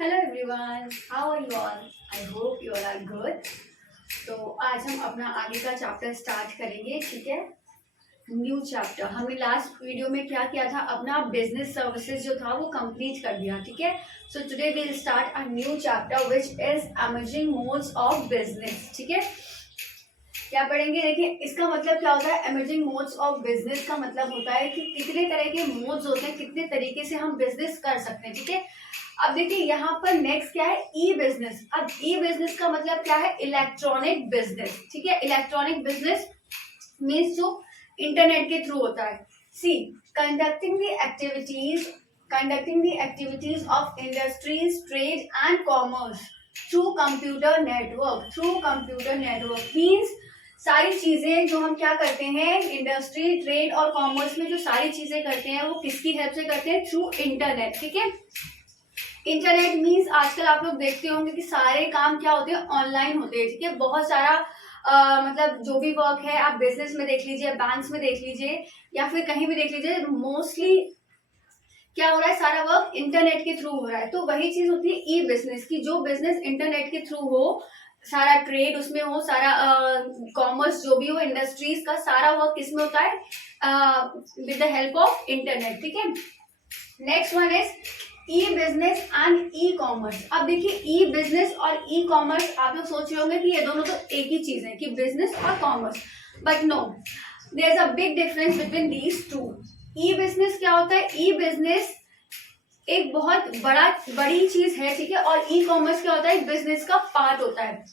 Hello everyone, how are you all? I hope you all are good. तो आज हम अपना आगे का चैप्टर स्टार्ट करेंगे, ठीक है। New chapter. हमने लास्ट वीडियो में क्या किया था, अपना बिजनेस सर्विसेज जो था वो कंप्लीट कर दिया, ठीक है। So today we will start a new chapter which is emerging modes of business, ठीक है। क्या पढ़ेंगे, देखिए इसका मतलब क्या होता है। एमर्जिंग मोड्स ऑफ बिजनेस का मतलब होता है कि कितने तरह के मोड्स होते हैं, कितने तरीके से हम बिजनेस कर सकते हैं, ठीक है। अब देखिए यहाँ पर नेक्स्ट क्या है, ई बिजनेस। अब ई बिजनेस का मतलब क्या है, इलेक्ट्रॉनिक बिजनेस, ठीक है। इलेक्ट्रॉनिक बिजनेस मीन्स जो इंटरनेट के थ्रू होता है। See conducting the activities of industries, trade and commerce through computer network means सारी चीजें जो हम क्या करते हैं, इंडस्ट्री, ट्रेड और कॉमर्स में जो सारी चीजें करते हैं वो किसकी हेल्प से करते हैं, थ्रू इंटरनेट, ठीक है। इंटरनेट मीन्स आजकल आप लोग देखते होंगे कि सारे काम क्या होते हैं, ऑनलाइन होते हैं, ठीक है। बहुत सारा मतलब जो भी वर्क है, आप बिजनेस में देख लीजिए, बैंक्स में देख लीजिए या फिर कहीं भी देख लीजिए, मोस्टली क्या हो रहा है, सारा वर्क इंटरनेट के थ्रू हो रहा है। तो वही चीज होती है ई बिजनेस की, जो बिजनेस इंटरनेट के थ्रू हो, सारा ट्रेड उसमें हो, सारा कॉमर्स जो भी हो, इंडस्ट्रीज का सारा वर्क किसमें होता है, with the help of internet, ठीक है। Next one is E business and e commerce. अब देखिए ई बिजनेस और ई कॉमर्स, आप लोग सोच रहे होंगे कि ये दोनों तो एक ही चीज है कि बिजनेस और commerce, but no, there is a big difference between these two. E business क्या होता है, ई बिजनेस एक बहुत बड़ी चीज है, ठीक है। और ई कॉमर्स क्या होता है, एक बिजनेस का पार्ट होता है।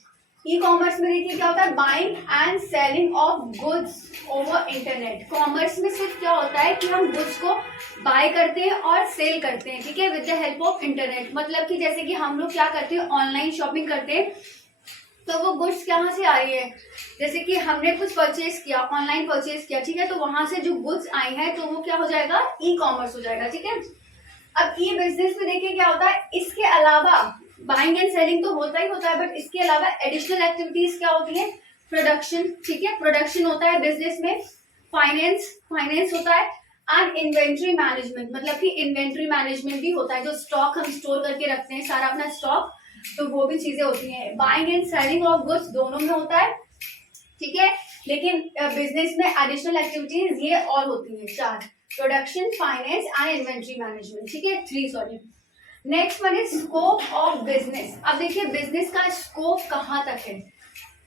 ई कॉमर्स में देखिए क्या होता है, buying and selling of goods over internet. Commerce में सिर्फ क्या होता है कि हम गुड्स को बाय करते हैं और सेल करते हैं, ठीक है, with the help of internet. मतलब कि जैसे कि हम लोग क्या करते हैं, ऑनलाइन शॉपिंग करते हैं, तो वो गुड्स कहाँ से आ रही है, जैसे कि हमने कुछ परचेज किया, ऑनलाइन परचेज किया, ठीक है, तो वहां से जो गुड्स आई है तो वो क्या हो जाएगा, ई कॉमर्स हो जाएगा, ठीक है। अब ई बिजनेस में देखिए क्या होता है, इसके अलावा बाइंग एंड सेलिंग तो होता ही होता है, बट इसके अलावा एडिशनल एक्टिविटीज क्या होती है, प्रोडक्शन, ठीक है, प्रोडक्शन होता है बिजनेस में, फाइनेंस होता है, एंड इन्वेंट्री मैनेजमेंट, मतलब कि इन्वेंट्री मैनेजमेंट भी होता है, जो स्टॉक हम स्टोर करके रखते हैं, सारा अपना स्टॉक, तो वो भी चीजें होती हैं। Buying and selling of goods दोनों में होता है, ठीक है। लेकिन बिजनेस में एडिशनल एक्टिविटीज ये और होती है, 4, production, finance and inventory management, ठीक है, 3 sorry. Next one is scope of business. अब देखिए बिजनेस का स्कोप कहाँ तक है।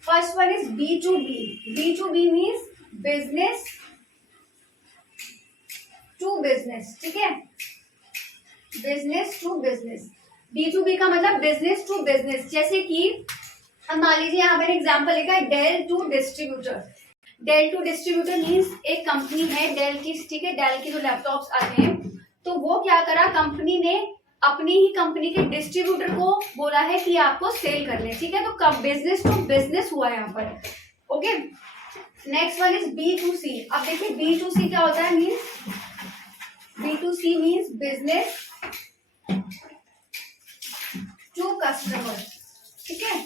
First one is B to B means business to business, ठीक है, बिजनेस टू बिजनेस। बी का मतलब बिजनेस टू बिजनेस, जैसे कि अब मान लीजिए यहाँ पर एग्जाम्पल लिखा है, Dell to distributor. Dell to distributor means एक कंपनी है डेल की, ठीक है, डेल की जो लैपटॉप्स आते हैं, तो वो क्या करा, कंपनी ने अपनी ही कंपनी के डिस्ट्रीब्यूटर को बोला है कि आपको सेल कर ले, ठीक है, तो बिजनेस टू बिजनेस हुआ यहाँ पर, okay. Next one is B2C। अब देखिए B2C क्या होता है, B2C means business to customer, ठीक है।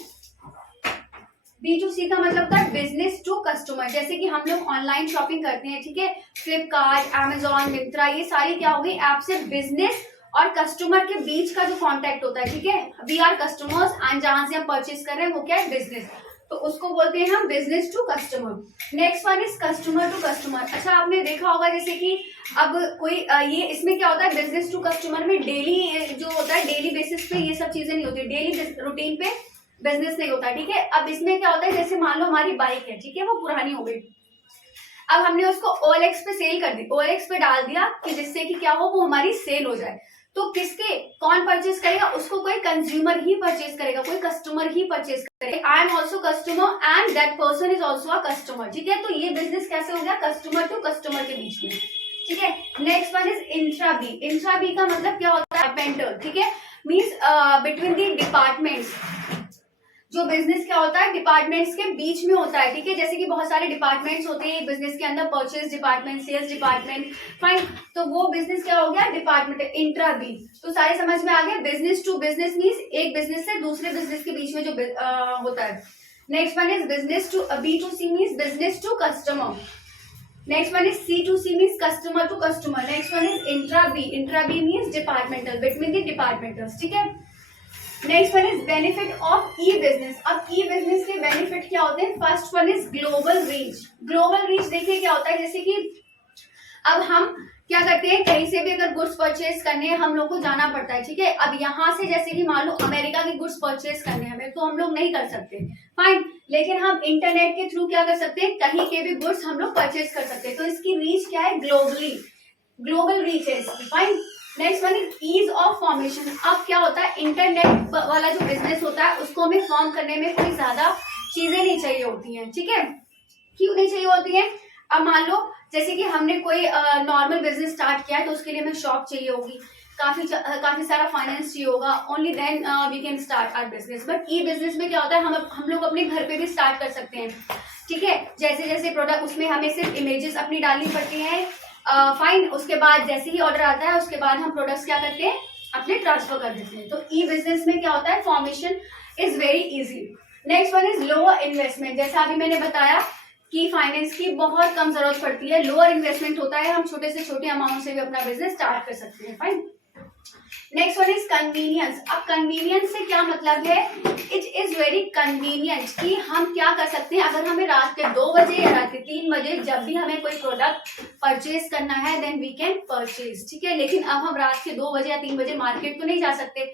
B2C का मतलब होता है बिजनेस टू कस्टमर, जैसे कि हम लोग ऑनलाइन शॉपिंग करते हैं, ठीक है, फ्लिपकार्ट, अमेजॉन, मिंत्रा, ये सारी क्या हो गई ऐप से बिजनेस और कस्टमर के बीच का जो कांटेक्ट होता है, ठीक है, वी आर कस्टमर्स एंड जहां से हम परचेज कर रहे हैं वो क्या है, बिजनेस, तो उसको बोलते हैं हम business to customer. Next one is customer to customer. अच्छा आपने देखा होगा जैसे कि अब कोई ये इसमें क्या होता है, बिजनेस टू कस्टमर में डेली जो होता है, डेली बेसिस पे ये सब चीजें नहीं होती, डेली रूटीन पे बिजनेस नहीं होता, ठीक है। अब इसमें क्या होता है, जैसे मान लो हमारी बाइक है, ठीक है, वो पुरानी हो गई, अब हमने उसको OLX पे सेल कर दी, OLX पे डाल दिया कि जिससे कि क्या हो, वो हमारी सेल हो जाए, तो किसके, कौन परचेज करेगा, उसको कोई कंज्यूमर ही परचेज करेगा, कोई कस्टमर ही परचेज करेगा। I am also customer and that person is also a customer, ठीक है, तो ये बिजनेस कैसे हो गया, कस्टमर टू कस्टमर के बीच में, ठीक है। Next one is intra B का मतलब क्या होता है, पेंटर, ठीक है, मीन्स बिटवीन दी डिपार्टमेंट्स, जो बिजनेस क्या होता है, डिपार्टमेंट्स के बीच में होता है, ठीक है, जैसे कि बहुत सारे डिपार्टमेंट्स होते हैं बिजनेस के अंदर, purchase department, sales department, fine, तो वो बिजनेस क्या हो गया, डिपार्टमेंट, इंट्रा बी। तो सारे समझ में आ गए, बिजनेस टू बिजनेस मीन्स एक बिजनेस से दूसरे बिजनेस के बीच में जो होता है। Next one is business to B2C means business to customer. Next one is C2C means customer to customer. Next one is intra B means departmental, between the departmentals, ठीक है। Next one is benefit of E business. अब E business के benefit क्या होते हैं? First one is global reach. Global reach देखिए क्या होता है, जैसे कि अब हम क्या करते हैं, कहीं से भी अगर गुड्स परचेज करने हैं हम लोग को जाना पड़ता है, ठीक है। अब यहाँ से जैसे कि मान लो अमेरिका के गुड्स परचेज करने हैं हमें, तो हम लोग नहीं कर सकते, फाइन। लेकिन हम इंटरनेट के थ्रू क्या कर सकते हैं, कहीं के भी गुड्स हम लोग परचेज कर सकते हैं। तो इसकी रीच क्या है? ग्लोबली, ग्लोबल रीच है इसकी, fine. Next one is ease of formation. अब क्या होता है, इंटरनेट वाला जो बिजनेस होता है उसको हमें फॉर्म करने में कोई ज्यादा चीजें नहीं चाहिए होती हैं, ठीक है। क्यों नहीं चाहिए होती है? अब मान लो जैसे कि हमने कोई नॉर्मल बिजनेस स्टार्ट किया है, तो उसके लिए हमें शॉप चाहिए होगी, काफी सारा फाइनेंस चाहिए होगा, only then we can start our business. But e business में क्या होता है, हम लोग अपने घर पे भी स्टार्ट कर सकते हैं, ठीक है। जैसे जैसे प्रोडक्ट, उसमें हमें सिर्फ इमेजेस अपनी डालनी पड़ती हैं, फाइन। उसके बाद जैसे ही ऑर्डर आता है उसके बाद हम प्रोडक्ट्स क्या करते हैं, अपने ट्रांसफर कर देते हैं। तो ई बिजनेस में क्या होता है, formation is very easy. Next one is lower investment. जैसा अभी मैंने बताया कि फाइनेंस की बहुत कम जरूरत पड़ती है, लोअर इन्वेस्टमेंट होता है, हम छोटे से छोटे अमाउंट से भी अपना बिजनेस स्टार्ट कर सकते हैं, fine. Next one is convenience. अब कन्वीनियंस से क्या मतलब है, इट इज वेरी कन्वीनियंट कि हम क्या कर सकते हैं, अगर हमें रात के 2 बजे या रात के 3 बजे जब भी हमें कोई प्रोडक्ट परचेज करना है, देन वी कैन परचेज, ठीक है। लेकिन अब हम रात के 2 बजे या 3 बजे मार्केट तो नहीं जा सकते,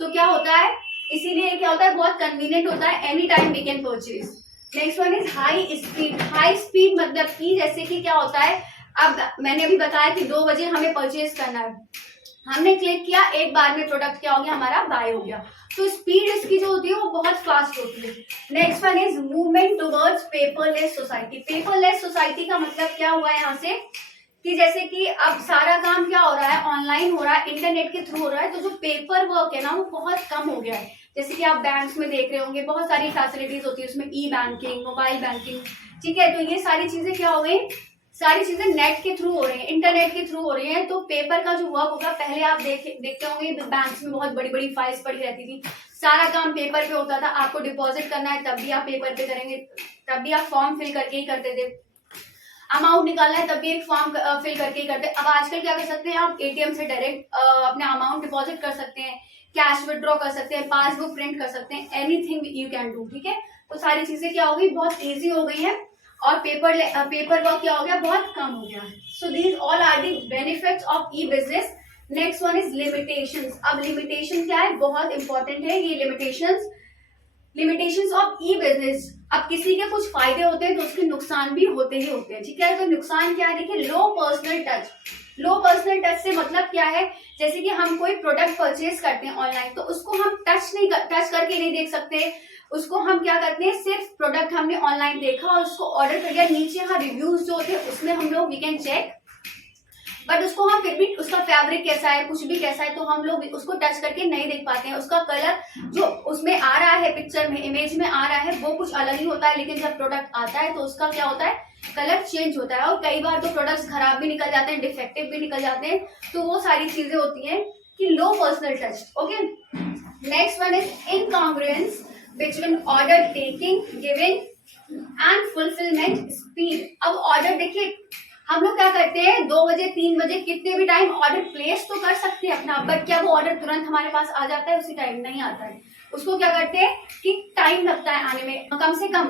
तो क्या होता है, इसीलिए क्या होता है, बहुत कन्वीनियंट होता है, any time we can purchase. Next one is high speed. High speed मतलब कि जैसे कि क्या होता है, अब मैंने अभी बताया कि 2 बजे हमें परचेज करना है, हमने क्लिक किया, एक बार में प्रोडक्ट क्या हो गया, हमारा बाय हो गया। तो स्पीड इसकी जो होती है वो बहुत फास्ट होती है। Next one is movement towards paperless society. Paperless society का मतलब क्या हुआ है यहाँ से, कि जैसे कि अब सारा काम क्या हो रहा है, ऑनलाइन हो रहा है, इंटरनेट के थ्रू हो रहा है, तो जो पेपर वर्क है ना वो बहुत कम हो गया है। जैसे कि आप बैंक्स में देख रहे होंगे बहुत सारी फैसिलिटीज होती है उसमें, ई बैंकिंग, मोबाइल बैंकिंग, ठीक है। तो ये सारी चीजें क्या हो गई, सारी चीजें नेट के थ्रू हो रही है, इंटरनेट के थ्रू हो रही है। तो पेपर का जो वर्क होगा, पहले आप देखते होंगे बैंक्स में बहुत बड़ी बड़ी फाइल्स पड़ी रहती थी, सारा काम पेपर पे होता था, आपको डिपॉजिट करना है तब भी आप पेपर पे करेंगे, तब भी आप फॉर्म फिल करके ही करते थे, अमाउंट निकालना है तब भी एक फॉर्म फिल करके ही करते। अब आजकल क्या कर सकते हैं, आप एटीएम से डायरेक्ट अपने अमाउंट डिपॉजिट कर सकते हैं, कैश विड्रॉ कर सकते हैं, पासबुक प्रिंट कर सकते हैं, एनीथिंग यू कैन डू, ठीक है। तो सारी चीजें क्या हो गई, बहुत इजी हो गई हैं, और पेपर वर्क क्या हो गया, बहुत कम हो गया। So these all are the benefits of E business. Next one is limitations. अब लिमिटेशन क्या है, बहुत इंपॉर्टेंट है ये limitations. Limitations of E business. अब किसी के कुछ फायदे होते हैं तो उसके नुकसान भी होते ही होते हैं, ठीक है। तो नुकसान क्या है, देखिए, लो पर्सनल टच। लो पर्सनल टच से मतलब क्या है, जैसे कि हम कोई प्रोडक्ट परचेज करते हैं ऑनलाइन, तो उसको हम टच करके नहीं देख सकते, उसको हम क्या करते हैं, सिर्फ प्रोडक्ट हमने ऑनलाइन देखा और उसको ऑर्डर कर दिया, नीचे हाँ रिव्यूज जो होते हैं उसमें हम लोग वी कैन चेक, बट उसको हम फिर भी उसका फैब्रिक कैसा है, कुछ भी कैसा है, तो हम लोग उसको टच करके नहीं देख पाते हैं। उसका कलर जो उसमें आ रहा है, पिक्चर में, इमेज में आ रहा है, वो कुछ अलग ही होता है, लेकिन जब प्रोडक्ट आता है तो उसका क्या होता है, कलर चेंज होता है। और कई बार तो प्रोडक्ट्स खराब भी निकल जाते हैं, डिफेक्टिव भी निकल जाते हैं। तो वो सारी चीजें होती हैं कि low personal touch, okay. Next one is incongruence between order taking, giving and fulfilment speed. अब ऑर्डर देखिए, हम लोग क्या करते हैं, 2 बजे 3 बजे कितने भी टाइम ऑर्डर प्लेस तो कर सकते हैं अपना, बट क्या वो ऑर्डर तुरंत हमारे पास आ जाता है, उसी टाइम नहीं आता है। उसको क्या करते हैं कि टाइम लगता है आने में, कम से कम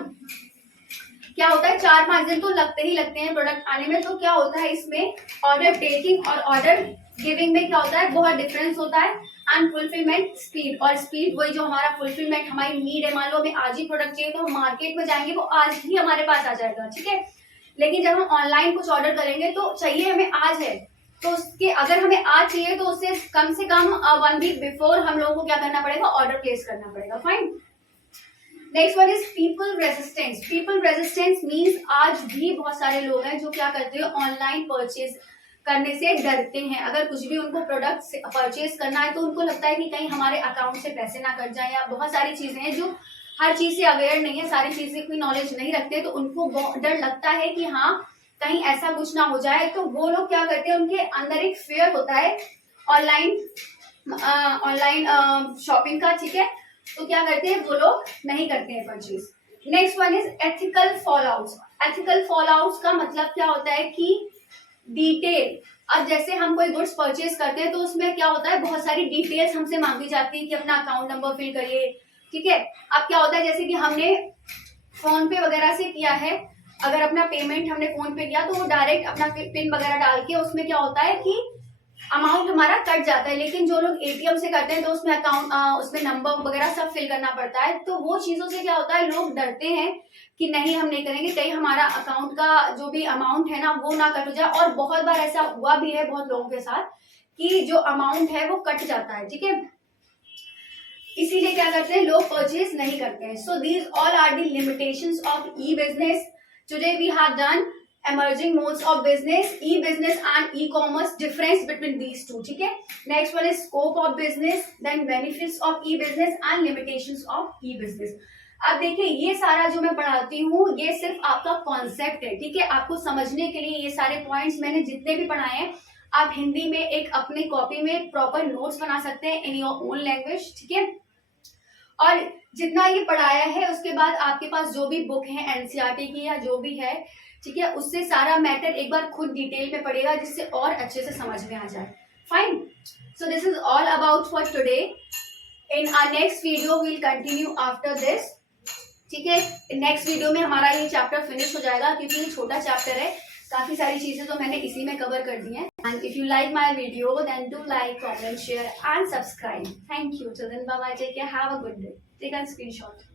क्या होता है, 4-5 दिन तो लगते ही लगते हैं प्रोडक्ट आने में। तो क्या होता है इसमें, ऑर्डर टेकिंग और ऑर्डर गिविंग में क्या होता है, बहुत डिफरेंस होता है। एंड फुलफिलमेंट स्पीड, और स्पीड वही जो हमारा फुलफिलमेंट, हमारी नीड है, मान लो हमें आज ही प्रोडक्ट चाहिए तो हम मार्केट में जाएंगे, वो आज ही हमारे पास आ जाएगा, ठीक है। लेकिन जब हम ऑनलाइन कुछ ऑर्डर करेंगे तो चाहिए हमें आज है, तो उसके अगर हमें आज चाहिए तो उससे कम से कम 1 वीक बिफोर हम लोगों को क्या करना पड़ेगा, ऑर्डर प्लेस करना पड़ेगा, fine. Next one is people resistance. People resistance means आज भी बहुत सारे लोग हैं जो क्या करते हैं, ऑनलाइन परचेज करने से डरते हैं। अगर कुछ भी उनको प्रोडक्ट परचेज करना है तो उनको लगता है कि कहीं हमारे अकाउंट से पैसे ना कट जाए, या बहुत सारी चीजें हैं जो हर चीज से अवेयर नहीं है, सारी चीजें कोई नॉलेज नहीं रखते, तो उनको डर लगता है कि हाँ कहीं ऐसा कुछ ना हो जाए। तो वो लोग क्या करते हैं, उनके अंदर एक फियर होता है ऑनलाइन शॉपिंग का, ठीक है। तो क्या करते हैं, वो लोग नहीं करते हैं purchase. Next one is ethical fall outs. Ethical fall outs का मतलब क्या होता है कि डिटेल। अब जैसे हम कोई गुड्स परचेज करते हैं तो उसमें क्या होता है, बहुत सारी डिटेल्स हमसे मांगी जाती है कि अपना अकाउंट नंबर फिल करिए, ठीक है। अब क्या होता है, जैसे कि हमने फोन पे वगैरह से किया है, अगर अपना पेमेंट हमने फोन पे किया तो वो डायरेक्ट अपना पिन वगैरह डाल के उसमें क्या होता है कि अमाउंट हमारा कट जाता है। लेकिन जो लोग एटीएम से करते हैं तो उसमें अकाउंट उसमें नंबर वगैरह सब फिल करना पड़ता है। तो वो चीजों से क्या होता है, लोग डरते हैं कि नहीं हम नहीं करेंगे, कहीं हमारा अकाउंट का जो भी अमाउंट है ना वो ना कट जाए। और बहुत बार ऐसा हुआ भी है बहुत लोगों के साथ कि जो अमाउंट है वो कट जाता है, ठीक है। इसीलिए क्या करते हैं, लोग परचेज नहीं करते हैं। So these all are the limitations of E business. Today we have done emerging modes of business, e-business and e-commerce, difference between these two, ठीक है। next one is scope of business, then benefits of e-business and limitations of e-business। अब देखिए ये सारा जो मैं पढ़ाती हूँ ये सिर्फ आपका कॉन्सेप्ट है, ठीक है। आपको समझने के लिए ये सारे पॉइंट्स मैंने जितने भी पढ़ाए हैं आप हिंदी में एक अपनी कॉपी में प्रॉपर नोट्स बना सकते हैं इन योर ओन लैंग्वेज, ठीक है। और जितना ये पढ़ाया है उसके बाद आपके पास जो भी बुक है एनसीईआरटी की या जो भी है, ठीक है, उससे सारा मैटर एक बार खुद डिटेल में पढ़ेगा जिससे और अच्छे से समझ में आ जाए। Fine, so this is all about for today. In our next video will continue after this, ठीक है। नेक्स्ट वीडियो में हमारा ये चैप्टर फिनिश हो जाएगा क्योंकि ये छोटा चैप्टर है, काफी सारी चीजें तो मैंने इसी में कवर कर दी हैं। And if you like my video then do like, comment, share and subscribe. Thank you. Till then bye bye, take care, have a good day. Take a screenshot.